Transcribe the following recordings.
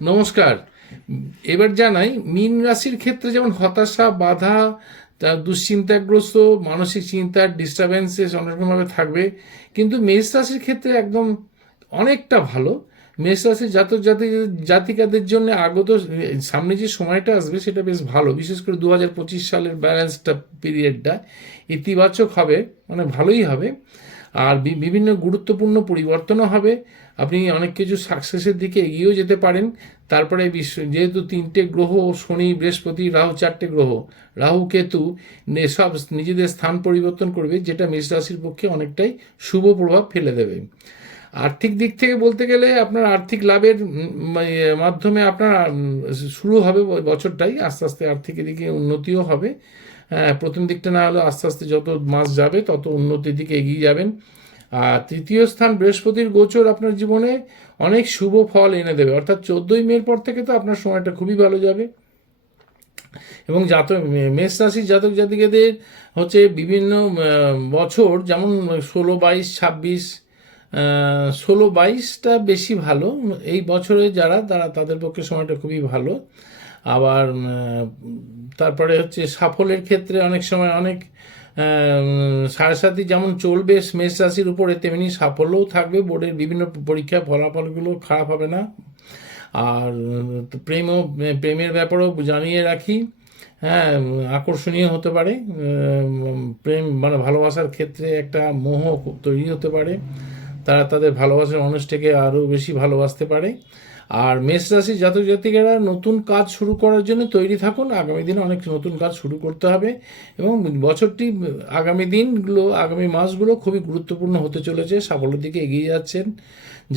নমস্কার। এবার জানাই মীন রাশির ক্ষেত্রে যেমন হতাশা, বাধা, দুশ্চিন্তাগ্রস্ত, মানসিক চিন্তার ডিস্টারবেন্সেস অনেক রকমভাবে থাকবে, কিন্তু মেষ রাশির ক্ষেত্রে একদম অনেকটা ভালো। মেষ রাশির জাতিকাদের জন্য আগত সামনে যে সময়টা আসবে সেটা বেশ ভালো, বিশেষ করে 2025 সালের ব্যালেন্সটা পিরিয়ডটা ইতিবাচক হবে, মানে ভালোই হবে। আর বিভিন্ন গুরুত্বপূর্ণ পরিবর্তনও হবে। আপনি অনেক কিছু সাকসেসের দিকে এগিয়েও যেতে পারেন। তারপরে যেহেতু তিনটে গ্রহ, শনি, বৃহস্পতি, রাহু, চারটে গ্রহ, রাহু, কেতু সব নিজেদের স্থান পরিবর্তন করবে, যেটা মেষ রাশির পক্ষে অনেকটাই শুভ প্রভাব ফেলে দেবে। আর্থিক দিক থেকে বলতে গেলে আপনার আর্থিক লাভের মাধ্যমে আপনার শুরু হবে বছরটাই, আস্তে আস্তে আর্থিক দিকে উন্নতিও হবে। প্রথম দিকটা না হলেও আস্তে আস্তে যত মাস যাবে তত উন্নতির দিকে এগিয়ে যাবেন। আর তৃতীয় স্থান বৃহস্পতির গোচর আপনার জীবনে অনেক শুভ ফল এনে দেবে, অর্থাৎ 14ই মের পর থেকে তো আপনার সময়টা খুবই ভালো যাবে। এবং মেষ রাশির জাতক জাতিকাদের হচ্ছে বিভিন্ন বছর, যেমন 16, 22, 26, 16, 22টা বেশি ভালো। এই বছরে তাদের পক্ষে সময়টা খুবই ভালো। আবার তারপরে হচ্ছে সাফল্যের ক্ষেত্রে অনেক সময় অনেক সাড়ে সাথী যেমন চলবে মেষ রাশির উপরে, তেমনি সাফল্যও থাকবে। বোর্ডের বিভিন্ন পরীক্ষার ফলাফলগুলো খারাপ হবে না। আর প্রেমের ব্যাপারেও জানিয়ে রাখি, হ্যাঁ, আকর্ষণীয় হতে পারে। প্রেম মানে ভালোবাসার ক্ষেত্রে একটা মোহ তৈরি হতে পারে, তারা তাদের ভালোবাসার মানুষটাকে আরও বেশি ভালোবাসতে পারে। আর মেষ রাশির জাতক জাতিকারা নতুন কাজ শুরু করার জন্য তৈরি থাকুন, আগামী দিনে অনেক নতুন কাজ শুরু করতে হবে। এবং বছরটি, আগামী মাসগুলো খুবই গুরুত্বপূর্ণ হতে চলেছে, সাফল্যের দিকে এগিয়ে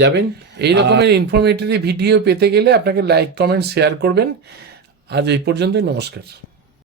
যাবেন। এই রকমের ইনফরমেটিভ ভিডিও পেতে গেলে আপনাকে লাইক, কমেন্ট, শেয়ার করবেন। আজ এই পর্যন্তই, নমস্কার।